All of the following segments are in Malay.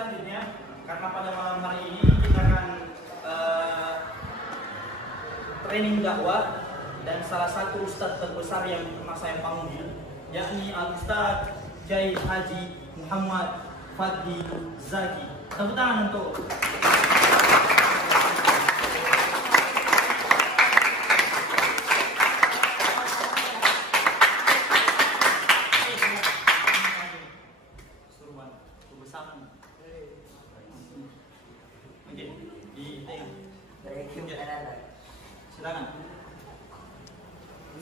selanjutnya, karena pada malam hari ini kita akan training dakwah dan salah satu ustadz terbesar yang pernah saya panggil, yakni Al-Ustadz Kiai Haji Muhammad Fadli Zaki. Tepuk tangan untuk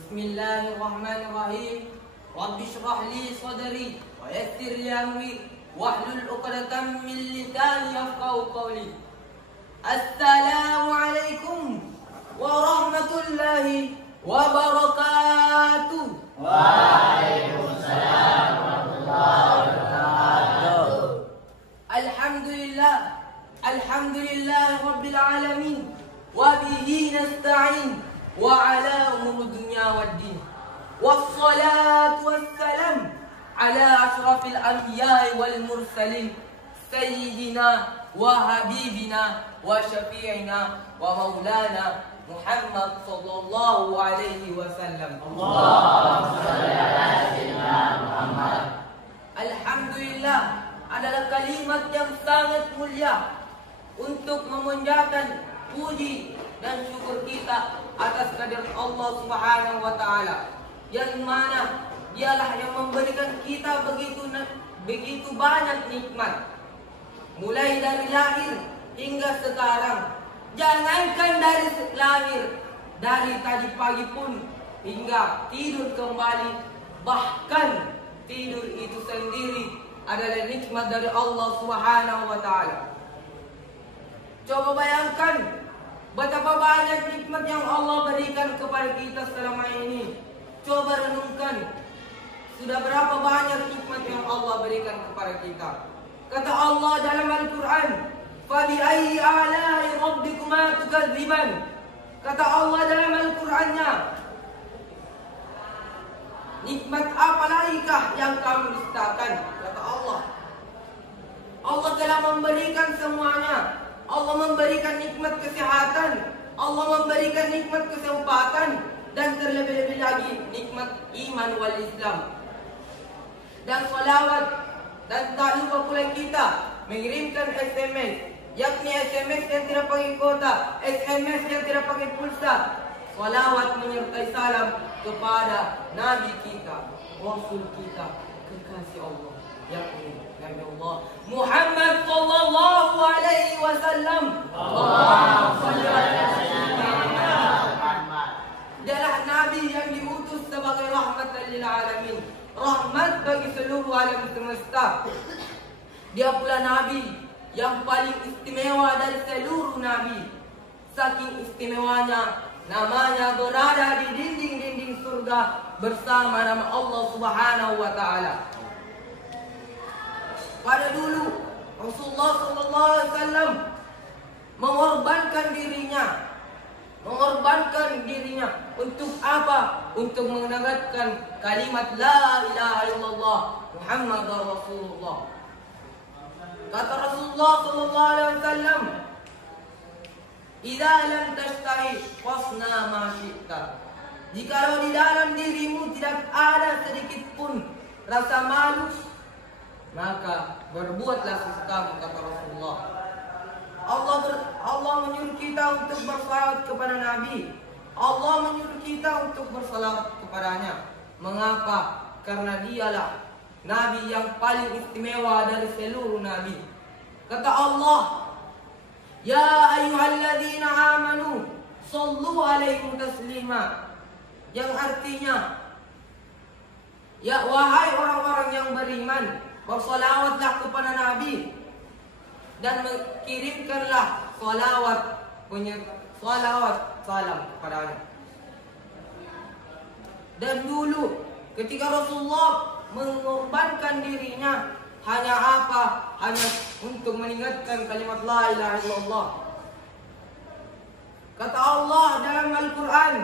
Bismillahirrahmanirrahim. Rabbi shrah li sadri wa yassir li amri wahlul 'uqdatam min lisani yafqahu qawli. Assalamu alaikum warahmatullahi wabarakatuh. Waalaikumsalam warahmatullahi wabarakatuh. Alhamdulillah rabbil alamin wa bihi nasta'in wa ala umur dunya waddin. Wassalatu wassalam ala ashrafil anbiya'i wal mursalin sayyidina wa habibina wa syafi'ina wa maulana Muhammad sallallahu alaihi wasallam. Allahumma shalli ala sayyidina Muhammad. Alhamdulillah adalah kalimat yang sangat mulia untuk memanjatkan puji dan syukur kita atas kehadirat Allah Subhanahu wa taala, yang mana dialah yang memberikan kita begitu banyak nikmat, mulai dari lahir hingga sekarang. Jangankan dari lahir, dari tadi pagi pun hingga tidur kembali, bahkan tidur itu sendiri adalah nikmat dari Allah Subhanahu wa taala. Coba bayangkan betapa banyak nikmat yang Allah berikan kepada kita selama ini. Coba renungkan, sudah berapa banyak nikmat yang Allah berikan kepada kita. Kata Allah dalam Al-Quran, "Fabi'ayyi a'la'i rabbikuma tukadziban." Kata Allah dalam Al-Qurannya, nikmat apa lahikah yang kamu dustakan? Kata Allah. Allah telah memberikan semuanya. Allah memberikan nikmat kesehatan, Allah memberikan nikmat kesempatan, dan terlebih-lebih lagi nikmat iman wal Islam dan salawat. Dan tak lupa pula kita mengirimkan SMS, yakni SMS yang tidak pakai kota, SMS yang tidak pakai pulsa, salawat menyertai salam kepada Nabi kita, Rasul kita, kekasih Allah, yakni Nabi Allah Muhammad sallallahu alaihi wasallam. Allahumma shalli ala sayyidina Muhammad. Dialah Nabi yang diutus sebagai rahmatan lil alamin, rahmat bagi seluruh alam semesta. Dia pula Nabi yang paling istimewa dari seluruh Nabi. Saking istimewanya, namanya berada di dinding-dinding surga bersama nama Allah Subhanahu wa taala. Pada dulu Rasulullah sallallahu alaihi wasallam mengorbankan dirinya untuk apa? Untuk menegakkan kalimat la ilaha illallah Muhammadar Rasulullah. Kata Rasulullah sallallahu alaihi wasallam, "Idza lam tashtahi fasna ma syi'ta." Jikalau di dalam dirimu tidak ada sedikit pun rasa malu, maka berbuatlah sesukamu, kata Rasulullah. Allah menyuruh kita untuk bersalawat kepada Nabi. Allah menyuruh kita untuk bersalawat kepadanya. Mengapa? Karena dialah Nabi yang paling istimewa dari seluruh Nabi. Kata Allah, "Ya ayyuhalladzina amanu sallu alaihi taslima." Yang artinya, ya wahai orang-orang yang beriman, bersalawatlah kepada Nabi dan mengirimkanlah salawat salam kepadanya. Dan dulu ketika Rasulullah mengorbankan dirinya, hanya apa? Hanya untuk mengingatkan kalimat la ilaha illallah. Kata Allah dalam Al-Quran,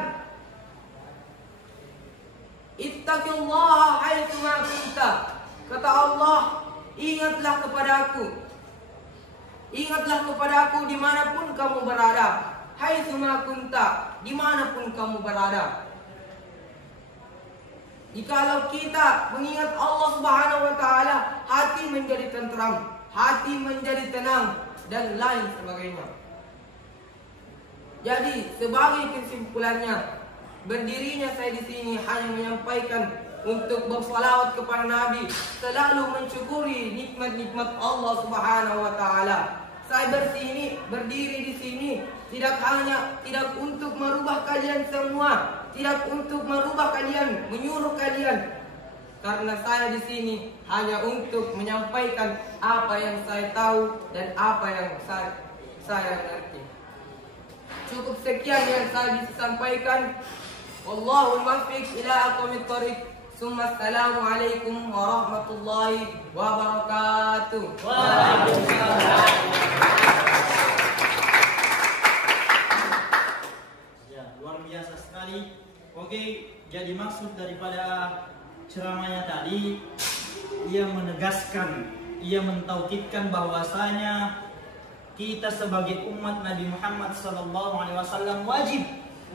"Ittaqillaha haitsu ma kunta." Kata Allah, ingatlah kepada aku Ingatlah kepadaku dimanapun kamu berada. Haitsuma kunta, dimanapun kamu berada. Jikalau kita mengingat Allah Subhanahu wa taala, hati menjadi tenteram, hati menjadi tenang, dan lain sebagainya. Jadi sebagai kesimpulannya, berdirinya saya di sini hanya menyampaikan untuk bersalawat kepada Nabi, selalu mensyukuri nikmat-nikmat Allah Subhanahu wa taala. Saya berdiri di sini tidak untuk merubah kalian semua, tidak untuk merubah kalian, menyuruh kalian. Karena saya di sini hanya untuk menyampaikan apa yang saya tahu dan apa yang saya ngerti. Cukup sekian yang saya bisa sampaikan. Wallahul muwaffiq ila aqwamit thoriq. Assalamualaikum warahmatullahi wabarakatuh. Waalaikumsalam. Ya, luar biasa sekali. Oke, jadi maksud daripada ceramahnya tadi, ia menegaskan, ia mentaukidkan bahwasanya kita sebagai umat Nabi Muhammad SAW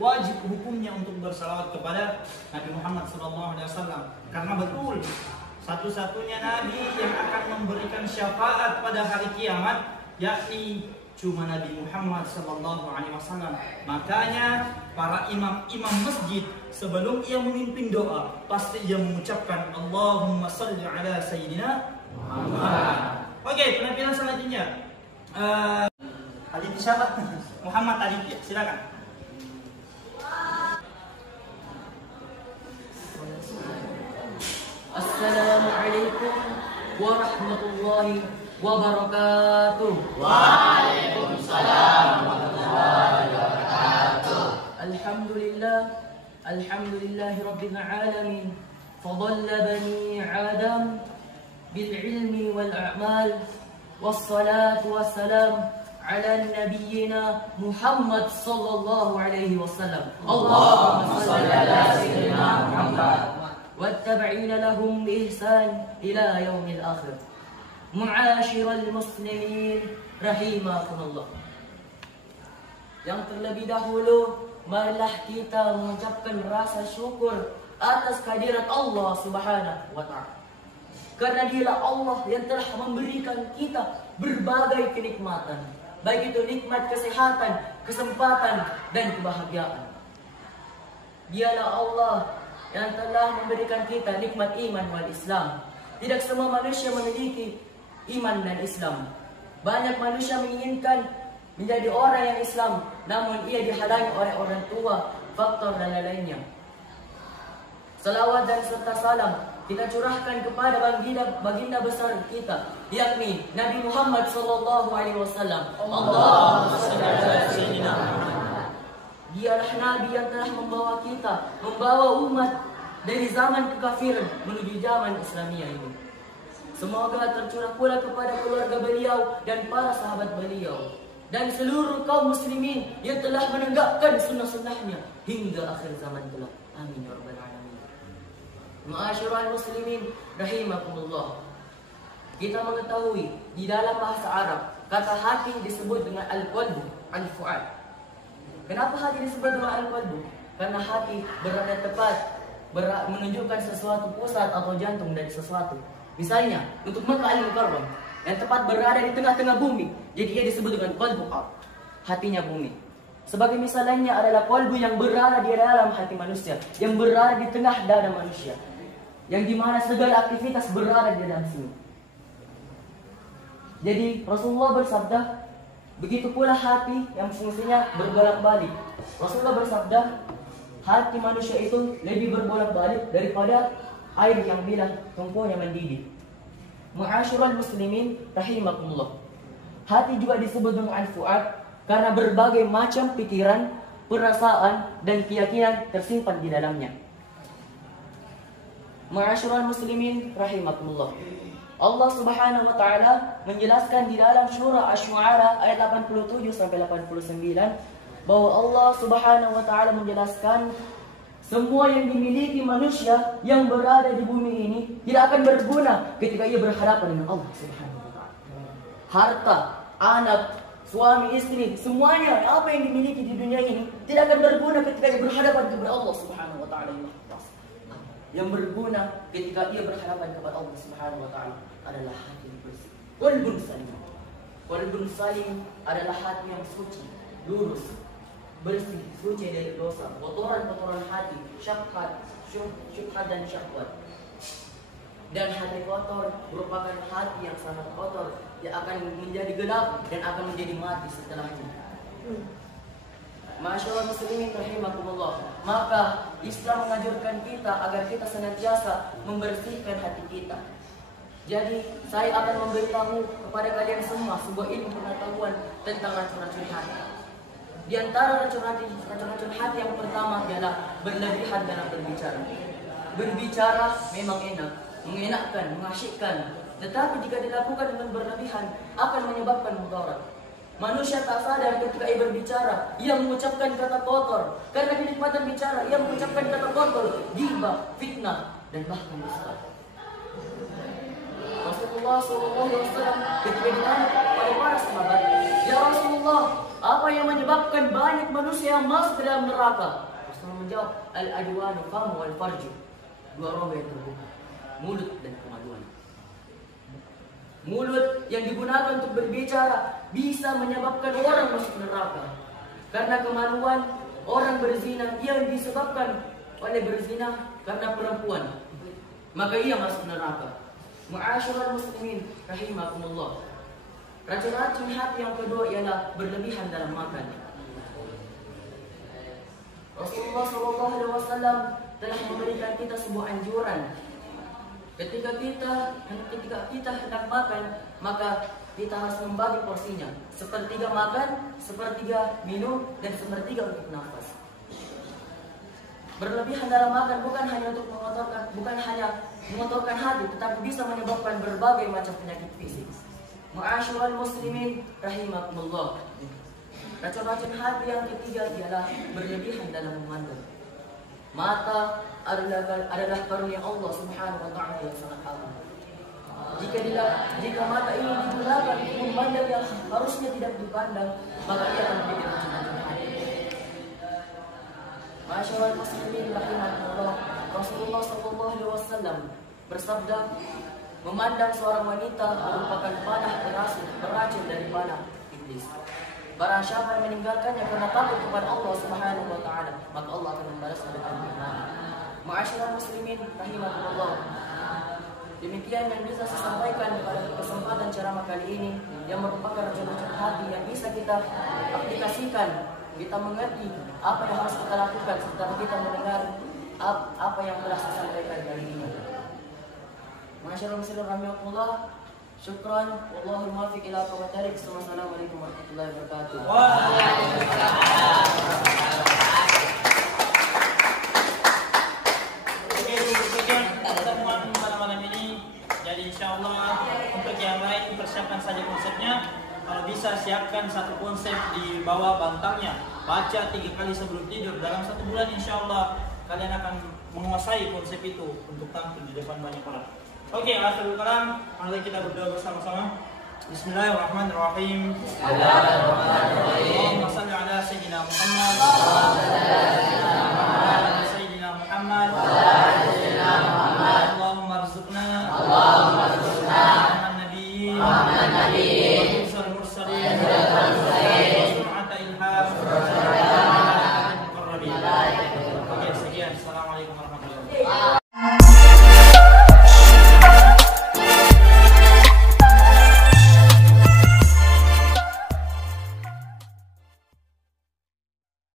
wajib hukumnya untuk bersalawat kepada Nabi Muhammad SAW, karena betul satu-satunya Nabi yang akan memberikan syafaat pada hari kiamat yakni cuma Nabi Muhammad SAW. Makanya para imam masjid sebelum ia memimpin doa pasti ia mengucapkan Allahumma salli ala Sayyidina Muhammad. Oke, penampilan selanjutnya Aditya siapa? Muhammad Aditya, silakan. Assalamualaikum warahmatullahi wabarakatuh. Waalaikumsalam warahmatullahi wabarakatuh. Alhamdulillahi rabbil alamin. Fadalla bani Adam bil ilmi wal a'mal. Wassalatu wassalam ala nabiyyina Muhammad sallallahu alaihi wasallam. Allahumma salli ala sayyidina Muhammad والتابعين لهم بإحسان إلى يوم الآخر. معاشر المسلمين رحمكم الله. Yang terlebih dahulu, marilah kita mengucapkan rasa syukur atas kehadirat Allah Subhanahu wa taala. Karena Dialah Allah yang telah memberikan kita berbagai kenikmatan, baik itu nikmat kesehatan, kesempatan, dan kebahagiaan. Dialah Allah yang telah memberikan kita nikmat iman wal Islam. Tidak semua manusia memiliki iman dan Islam. Banyak manusia menginginkan menjadi orang yang Islam, namun ia dihalangi oleh orang tua, faktor dan lainnya. Salawat dan serta salam kita curahkan kepada baginda besar kita, yakni Nabi Muhammad SAW. Allahumma shalli ala sayyidina Muhammad. Dialah Nabi yang telah membawa umat dari zaman kekafiran menuju zaman Islamiyah ini. Semoga tercurah pula kepada keluarga beliau dan para sahabat beliau dan seluruh kaum muslimin yang telah menegakkan sunnah-sunnahnya hingga akhir zaman kelak. Amin ya rabbal alamin. Ma'asyiral muslimin rahimakumullah. Kita mengetahui di dalam bahasa Arab kata hati disebut dengan al-qalbu, al-fuad. Kenapa hati disebut dengan al-qalbu? Karena hati berada tepat menunjukkan sesuatu pusat atau jantung dari sesuatu. Misalnya untuk Makkah al-Mukarram yang tepat berada di tengah-tengah bumi, jadi ia disebut dengan qalbu ard, hatinya bumi. Sebagai misalnya adalah qalbu yang berada di dalam hati manusia, yang berada di tengah dada manusia, yang dimana segala aktivitas berada di dalam sini. Jadi Rasulullah bersabda, begitu pula hati yang fungsinya berbolak-balik. Rasulullah bersabda, hati manusia itu lebih berbolak-balik daripada air yang bila tumpunya mendidih. Ma'asyiral muslimin rahimakumullah. Hati juga disebut dengan al-fuad karena berbagai macam pikiran, perasaan, dan keyakinan tersimpan di dalamnya. Ma'asyiral muslimin rahimakumullah. Allah Subhanahu wa taala menjelaskan di dalam surah Asy-Syu'ara ayat 87 sampai 89 bahwa Allah Subhanahu wa taala menjelaskan semua yang dimiliki manusia yang berada di bumi ini tidak akan berguna ketika ia berhadapan dengan Allah Subhanahu wa taala. Harta, anak, suami, istri, semuanya apa yang dimiliki di dunia ini tidak akan berguna ketika ia berhadapan kepada Allah Subhanahu wa taala. Yang berguna ketika ia berhadapan kepada Allah Subhanahu wa taala adalah hati yang bersih. Qalbun salim. Qalbun salim adalah hati yang suci, lurus, bersih, suci dari dosa, kotoran-kotoran hati, syubhat dan syahwat. Dan hati kotor merupakan hati yang sangat kotor, yang akan menjadi gelap dan akan menjadi mati setelahnya. Masyaallah muslimin rahimakumullah. Maka Islam mengajarkan kita agar kita senantiasa membersihkan hati kita. Jadi saya akan memberitahu kepada kalian semua sebuah ilmu pengetahuan tentang racun-racun hati. Di antara racun-racun hati yang pertama adalah berlebihan dalam berbicara. Berbicara memang enak, mengenakkan, mengasyikkan, tetapi jika dilakukan dengan berlebihan akan menyebabkan mudarat. Manusia tak sadar ketika ia berbicara, ia mengucapkan kata kotor. Karena kenikmatan bicara, ia mengucapkan kata kotor, ghibah, fitnah, dan bahkan dusta. Rasulullah SAW ketika ditanya pada para sahabat, "Ya Rasulullah, apa yang menyebabkan banyak manusia yang masuk ke dalam neraka?" Rasulullah menjawab, "Al-adwanu famu wal farju." Dua rongga yang terbuka, mulut dan kemaluan. Mulut yang digunakan untuk berbicara bisa menyebabkan orang masuk neraka. Karena kemaluan orang berzina, ia disebabkan oleh berzina karena perempuan, maka ia masuk neraka. Ma'asyiral muslimin rahimakumullah. Racun-racun hati yang kedua ialah berlebihan dalam makan. Rasulullah SAW telah memberikan kita sebuah anjuran. Ketika kita hendak makan, maka kita harus membagi porsinya. Sepertiga makan, sepertiga minum, dan sepertiga untuk nafas. Berlebihan dalam makan bukan hanya mengotorkan hati, tetapi bisa menyebabkan berbagai macam penyakit fisik. Ma'asyiral muslimin rahimakumullah. Racun-racun hati yang ketiga ialah berlebihan dalam memandang. Mata adalah karunia Allah Subhanahu wa taala yang sangat agung. Jika mata ini digunakan untuk memandang yang harusnya tidak dipandang, maka ia akan menjadi racun-racun hati. Masyaallah muslimin rahimahullah. Rasulullah SAW bersabda, memandang seorang wanita merupakan panah beracun dari panah iblis. Barang siapa yang meninggalkannya karena takut kepada Allah Subhanahu wa taala, maka Allah akan membalas dengan iman. Ma'asyiral muslimin rahimakumullah. Demikian yang bisa saya sampaikan pada kesempatan ceramah kali ini, yang merupakan racun-racun hati yang bisa kita aplikasikan, kita mengerti apa yang harus kita lakukan setelah kita mendengar apa yang telah saya sampaikan kali ini. Ma'asyiral muslimin rahimakumullah. Syukran, wallahul muwaffiq ila aqwamit thariq. Wassalamualaikum warahmatullahi wabarakatuh. Oke, demikian pertemuan pada malam ini. Jadi insyaallah untuk yang lain persiapkan saja konsepnya. Kalau bisa siapkan satu konsep di bawah bantalnya. Baca 3 kali sebelum tidur. Dalam 1 bulan insyaallah kalian akan menguasai konsep itu untuk tampil di depan banyak orang. Oke, akhirul kalam, mari kita berdoa bersama-sama. Bismillahirrahmanirrahim. Allahumma shalli ala sayyidina Muhammad. Sayyidina Muhammad. Allahumma arzuqna Muhammad nabiyyin. Mursalin.